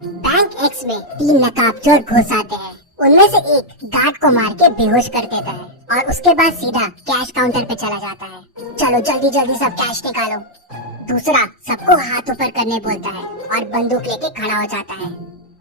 Bank x में तीन नकाबचोर घुस आते हैं। उनमें से एक गार्ड को मार के बेहोश कर देता है और उसके बाद सीधा कैश काउंटर पे चला जाता है। चलो जल्दी जल्दी सब कैश निकालो। दूसरा सबको हाथ ऊपर करने बोलता है और बंदूक लेके खड़ा हो जाता है।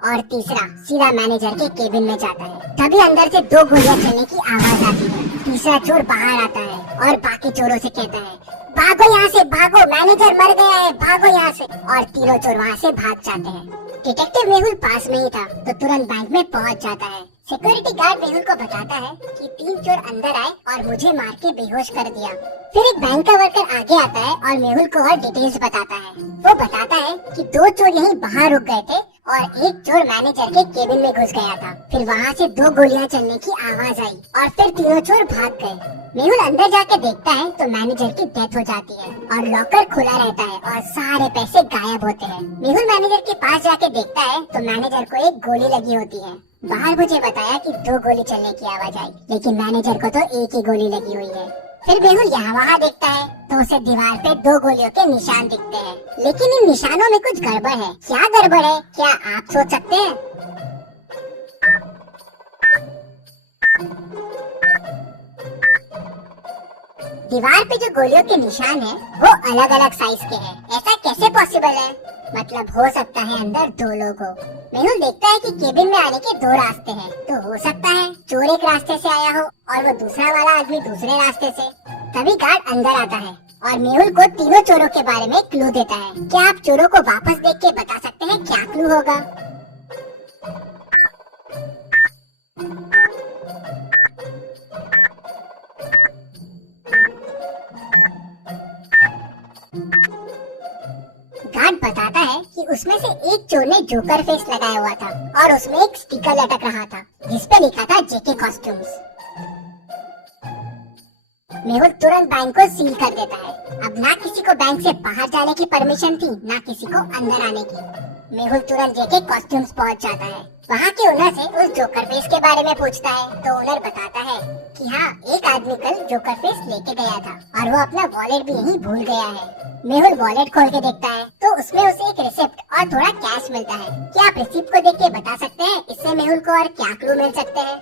और तीसरा सीधा मैनेजर के केबिन में जाता है। तभी अंदर से दो गोलियां चलने की आवाज आती है। तीसरा चोर बाहर आता है और बाकी चोरों से कहता है, भागो यहाँ से भागो, मैनेजर मर गया है, भागो यहाँ से। और तीनों चोर वहाँ से भाग जाते हैं। डिटेक्टिव मेहुल पास में ही था तो तुरंत बैंक में पहुँच जाता है। सिक्योरिटी गार्ड मेहुल को बताता है कि तीन चोर अंदर आए और मुझे मार के बेहोश कर दिया। फिर एक बैंक का वर्कर आगे आता है और मेहुल को और डिटेल्स बताता है। वो बताता है कि दो चोर यहीं बाहर रुक गए थे और एक चोर मैनेजर के केबिन में घुस गया था। फिर वहाँ से दो गोलियां चलने की आवाज आई और फिर तीनों चोर भाग गए। मेहुल अंदर जाके देखता है तो मैनेजर की डेथ हो जाती है और लॉकर खुला रहता है और सारे पैसे गायब होते हैं। मेहुल मैनेजर के पास जाके देखता है तो मैनेजर को एक गोली लगी होती है। बाहर मुझे बताया कि दो गोली चलने की आवाज आई, लेकिन मैनेजर को तो एक ही गोली लगी हुई है। फिर मेहुल यहाँ वहाँ देखता है तो उसे दीवार पे दो गोलियों के निशान दिखते हैं, लेकिन इन निशानों में कुछ गड़बड़ है। क्या गड़बड़ है, क्या आप सोच सकते हैं? दीवार पे जो गोलियों के निशान है वो अलग अलग साइज के हैं। ऐसा कैसे पॉसिबल है? मतलब हो सकता है अंदर दो लोग हो। मेहुल देखता है कि केबिन में आने के दो रास्ते हैं, तो हो सकता है चोर एक रास्ते से आया हो और वो दूसरा वाला आदमी दूसरे रास्ते से। तभी गार्ड अंदर आता है और मेहुल को तीनों चोरों के बारे में क्लू देता है। क्या आप चोरों को वापस देख के बता सकते हैं क्या क्लू होगा? गार्ड बताता है कि उसमें से एक चोर ने जोकर फेस लगाया हुआ था और उसमें एक स्टिकर लटक रहा था जिसपे लिखा था जेके कॉस्ट्यूम्स। मेहुल तुरंत बैंक को सील कर देता है। अब ना किसी को बैंक से बाहर जाने की परमिशन थी, ना किसी को अंदर आने की। मेहुल तुरंत जेके कॉस्ट्यूम्स पहुंच जाता है। वहाँ के ओनर से उस जोकर फेस के बारे में पूछता है तो ओनर बताता है कि हाँ, एक आदमी कल जोकर फेस लेके गया था और वो अपना वॉलेट भी यहीं भूल गया है। मेहुल वॉलेट खोल के देखता है तो उसमें उसे एक रिसिप्ट और थोड़ा कैश मिलता है। क्या आप रिसिप्ट को देख के बता सकते हैं इससे मेहुल को और क्या क्लू मिल सकते हैं?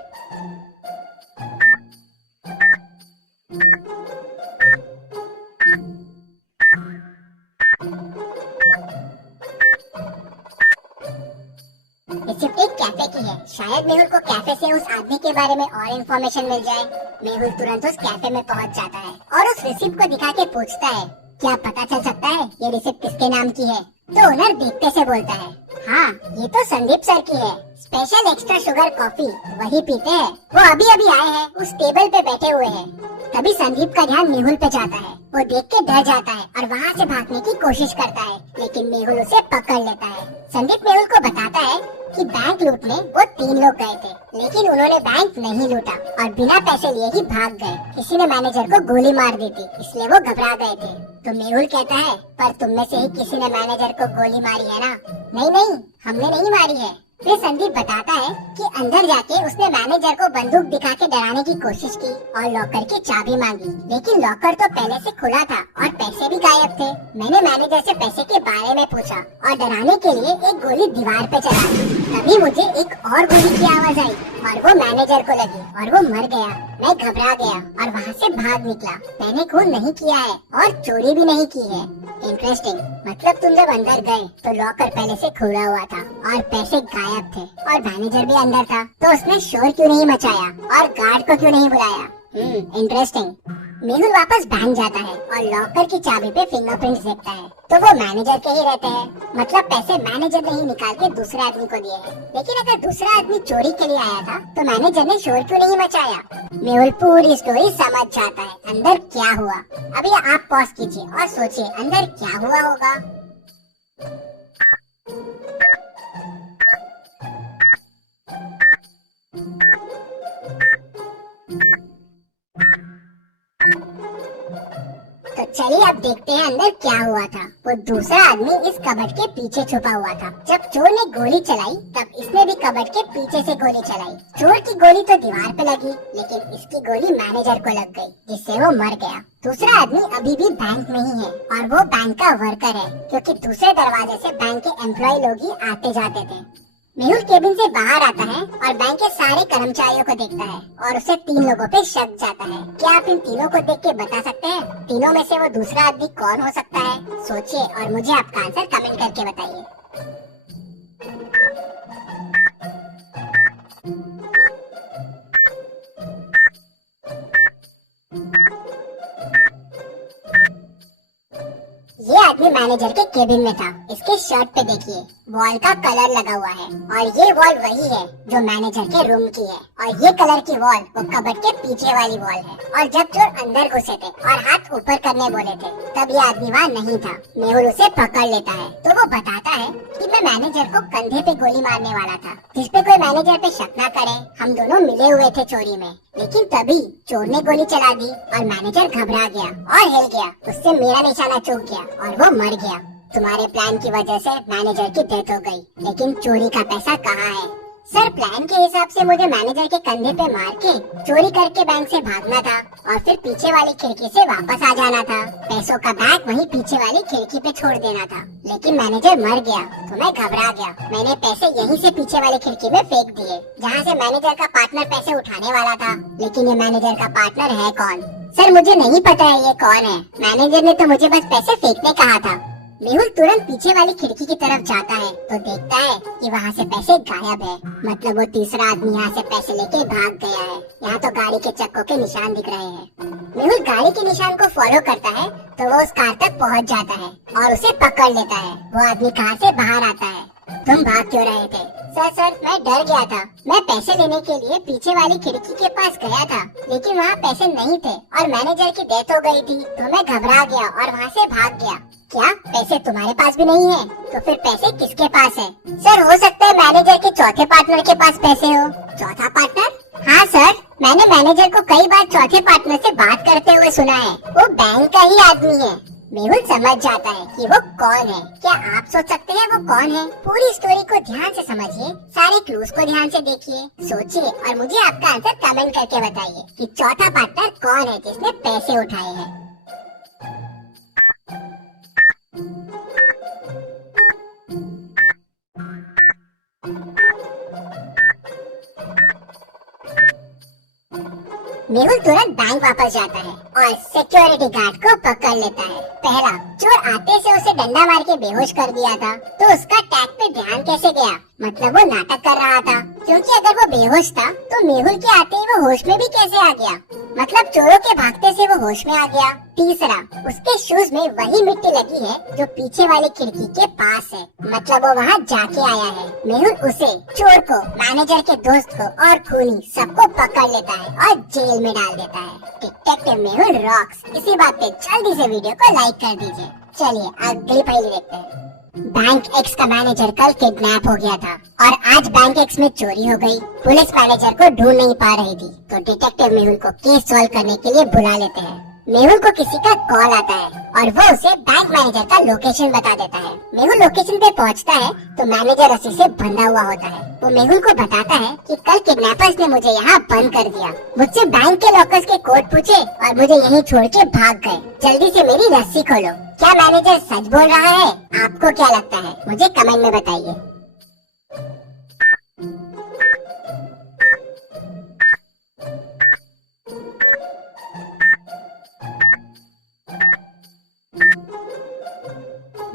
रिसिप्ट एक कैफे की है। शायद मेहुल को कैफे से उस आदमी के बारे में और इन्फॉर्मेशन मिल जाए। मेहुल तुरंत उस कैफे में पहुंच जाता है और उस रिसिप्ट को दिखा के पूछता है, क्या पता चल सकता है ये रिसिप्ट किसके नाम की है? तो ओनर देखते से बोलता है, हाँ, ये तो संदीप सर की है। स्पेशल एक्स्ट्रा शुगर कॉफी वही पीते हैं। वो अभी अभी आए हैं, उस टेबल पे बैठे हुए हैं। तभी संदीप का ध्यान मेहुल पे जाता है। वो देख के डर जाता है और वहाँ से भागने की कोशिश करता है, लेकिन मेहुल उसे पकड़ लेता है। संदीप मेहुल को बताता है कि बैंक लूटने वो तीन लोग गए थे, लेकिन उन्होंने बैंक नहीं लूटा और बिना पैसे लिए ही भाग गए। किसी ने मैनेजर को गोली मार दी थी, इसलिए वो घबरा गए थे। तो मेहुल कहता है, पर तुम में से ही किसी ने मैनेजर को गोली मारी है ना? नहीं नहीं, हमने नहीं मारी है। फिर संदीप बताता है कि अंदर जाके उसने मैनेजर को बंदूक दिखा के डराने की कोशिश की और लॉकर की चाबी मांगी, लेकिन लॉकर तो पहले से खुला था और पैसे भी गायब थे। मैंने मैनेजर से पैसे के बारे में पूछा और डराने के लिए एक गोली दीवार पे चला दी। तभी मुझे एक और गोली की आवाज आई और वो मैनेजर को लगी और वो मर गया। मैं घबरा गया और वहाँ से भाग निकला। मैंने खून नहीं किया है और चोरी भी नहीं की है। इंटरेस्टिंग। मतलब तुम जब अंदर गए तो लॉकर पहले से खुला हुआ था और पैसे गायब थे और मैनेजर भी अंदर था, तो उसने शोर क्यों नहीं मचाया और गार्ड को क्यों नहीं बुलाया? इंटरेस्टिंग। मेहुल वापस बैंक जाता है और लॉकर की चाबी पे फिंगरप्रिंट्स देखता है तो वो मैनेजर के ही रहते हैं। मतलब पैसे मैनेजर ने ही निकाल के दूसरे आदमी को दिए हैं। लेकिन अगर दूसरा आदमी चोरी के लिए आया था तो मैनेजर ने शोर क्यों नहीं मचाया? मेहुल पूरी स्टोरी समझ जाता है अंदर क्या हुआ। अभी आप पॉज कीजिए और सोचिए अंदर क्या हुआ होगा। तो चलिए चलिए अब देखते हैं अंदर क्या हुआ था। वो दूसरा आदमी इस कबर्ड के पीछे छुपा हुआ था। जब चोर ने गोली चलाई तब इसने भी कबर्ड के पीछे से गोली चलाई। चोर की गोली तो दीवार पे लगी, लेकिन इसकी गोली मैनेजर को लग गई, जिससे वो मर गया। दूसरा आदमी अभी भी बैंक में ही है और वो बैंक का वर्कर है, क्योंकि दूसरे दरवाजे से बैंक के एम्प्लॉय लोग ही आते जाते थे। मेहुल केबिन से बाहर आता है और बैंक के सारे कर्मचारियों को देखता है और उसे 3 लोगों पे शक जाता है। क्या आप इन तीनों को देख के बता सकते हैं तीनों में से वो दूसरा आदमी कौन हो सकता है? सोचिए और मुझे आपका आंसर कमेंट करके बताइए। ये आदमी मैनेजर के केबिन में था। इसके शर्ट पे देखिए वॉल का कलर लगा हुआ है और ये वॉल वही है जो मैनेजर के रूम की है और ये कलर की वॉल वो कबर्ड के पीछे वाली वॉल है। और जब चोर अंदर घुसे थे और हाथ ऊपर करने बोले थे तब ये आदमी वहाँ नहीं था। मेहुल उसे पकड़ लेता है तो वो बताता है कि मैं मैनेजर को कंधे पे गोली मारने वाला था, जिसपे कोई मैनेजर पे शक न करे। हम दोनों मिले हुए थे चोरी में, लेकिन तभी चोर ने गोली चला दी और मैनेजर घबरा गया और हिल गया। उससे मेरा निशाना चूक गया और वो मर गया। तुम्हारे प्लान की वजह से मैनेजर की डेथ हो गई, लेकिन चोरी का पैसा कहाँ है? सर, प्लान के हिसाब से मुझे मैनेजर के कंधे पे मार के चोरी करके बैंक से भागना था और फिर पीछे वाली खिड़की से वापस आ जाना था। पैसों का बैग वहीं पीछे वाली खिड़की पे छोड़ देना था, लेकिन मैनेजर मर गया तो मैं घबरा गया। मैंने पैसे यहीं से पीछे वाली खिड़की में फेंक दिए, जहाँ से मैनेजर का पार्टनर पैसे उठाने वाला था। लेकिन ये मैनेजर का पार्टनर है कौन? सर, मुझे नहीं पता है ये कौन है। मैनेजर ने तो मुझे बस पैसे फेंकने कहा था। मेहुल तुरंत पीछे वाली खिड़की की तरफ जाता है तो देखता है कि वहाँ से पैसे गायब है। मतलब वो तीसरा आदमी यहाँ से पैसे लेके भाग गया है। यहाँ तो गाड़ी के चक्कों के निशान दिख रहे हैं। मेहुल गाड़ी के निशान को फॉलो करता है तो वो उस कार तक पहुँच जाता है और उसे पकड़ लेता है। वो आदमी कार से बाहर आता है। तुम भाग क्यों रहे थे? सर, मैं डर गया था। मैं पैसे लेने के लिए पीछे वाली खिड़की के पास गया था, लेकिन वहाँ पैसे नहीं थे और मैनेजर की डेथ हो गई थी, तो मैं घबरा गया और वहाँ से भाग गया। क्या पैसे तुम्हारे पास भी नहीं है? तो फिर पैसे किसके पास है? सर, हो सकता है मैनेजर के चौथे पार्टनर के पास पैसे हो। चौथा पार्टनर? हाँ सर, मैंने मैनेजर को कई बार चौथे पार्टनर से बात करते हुए सुना है। वो बैंक का ही आदमी है। मेहुल समझ जाता है कि वो कौन है। क्या आप सोच सकते हैं वो कौन है? पूरी स्टोरी को ध्यान से समझिए, सारे क्लूज को ध्यान से देखिए, सोचिए और मुझे आपका आंसर कमेंट करके बताइए कि चौथा पार्टनर कौन है जिसने पैसे उठाए हैं। मेहुल तुरंत बैंक वापस जाता है और सिक्योरिटी गार्ड को पकड़ लेता है। पहला, चोर आते से उसे डंडा मार के बेहोश कर दिया था, तो उसका टैग पे ध्यान कैसे गया? मतलब वो नाटक कर रहा था, क्योंकि अगर वो बेहोश था तो मेहुल के आते ही वो होश में भी कैसे आ गया? मतलब चोरों के भागते से वो होश में आ गया। तीसरा, उसके शूज में वही मिट्टी लगी है जो पीछे वाली खिड़की के पास है, मतलब वो वहाँ जाके आया है। मेहुल उसे, चोर को, मैनेजर के दोस्त को और खूनी सबको पकड़ लेता है और जेल में डाल देता है। Detective Mehul rocks. इसी बात पे जल्दी से वीडियो को लाइक कर दीजिए। चलिए अगली पहेली देखते हैं। बैंक एक्स का मैनेजर कल किडनैप हो गया था और आज बैंक एक्स में चोरी हो गई। पुलिस मैनेजर को ढूंढ नहीं पा रही थी, तो डिटेक्टिव मेहुल को केस सॉल्व करने के लिए बुला लेते हैं। मेहुल को किसी का कॉल आता है और वो उसे बैंक मैनेजर का लोकेशन बता देता है। मेहुल लोकेशन पे पहुंचता है तो मैनेजर रस्सी से बंधा हुआ होता है। वो मेहुल को बताता है कि कल किडनैपर्स ने मुझे यहाँ बंद कर दिया, मुझसे बैंक के लॉकर्स के कोड पूछे और मुझे यहीं छोड़ के भाग गए। जल्दी से मेरी रस्सी खोलो। क्या मैनेजर सच बोल रहा है? आपको क्या लगता है? मुझे कमेंट में बताइए।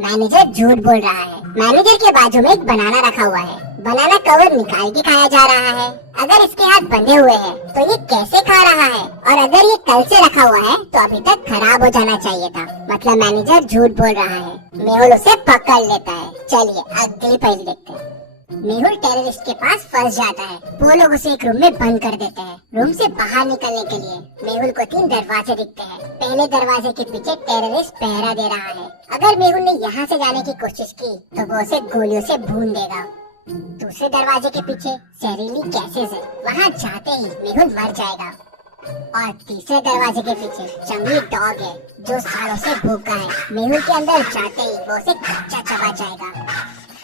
मैनेजर झूठ बोल रहा है। मैनेजर के बाजू में एक बनाना रखा हुआ है। बनाना कवर निकाल के खाया जा रहा है। अगर इसके हाथ बंधे हुए हैं तो ये कैसे खा रहा है? और अगर ये कल से रखा हुआ है तो अभी तक खराब हो जाना चाहिए था। मतलब मैनेजर झूठ बोल रहा है। मेहुल उसे पकड़ लेता है। चलिए अगली पहेली देखते हैं। मेहुल टेररिस्ट के पास फंस जाता है। वो लोग उसे एक रूम में बंद कर देते हैं। रूम से बाहर निकलने के लिए मेहुल को 3 दरवाजे दिखते हैं। पहले दरवाजे के पीछे टेररिस्ट पहरा दे रहा है। अगर मेहुल ने यहाँ से जाने की कोशिश की तो वो उसे गोलियों से भून देगा। दूसरे दरवाजे के पीछे जहरीली गैसेस है। वहाँ जाते ही मेहुल मर जाएगा। और तीसरे दरवाजे के पीछे जंगली डॉग है जो सालों से भूखा है। मेहुल के अंदर जाते ही वो उसे कच्चा चबा जाएगा।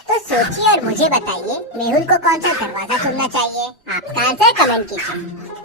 तो सोचिए और मुझे बताइए, मेहुल को कौन सा दरवाजा चुनना चाहिए? आपका आंसर कमेंट कीजिए।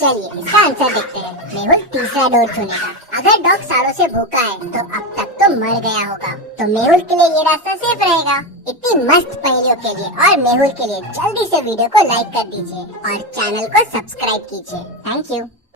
चलिए इसका आंसर देखते हैं। मेहुल तीसरा डोर चुनेगा। अगर डॉग सालों से भूखा है तो अब तक तो मर गया होगा, तो मेहुल के लिए ये रास्ता सेफ रहेगा। इतनी मस्त पहेलियों के लिए और मेहुल के लिए जल्दी से वीडियो को लाइक कर दीजिए और चैनल को सब्सक्राइब कीजिए। Thank you.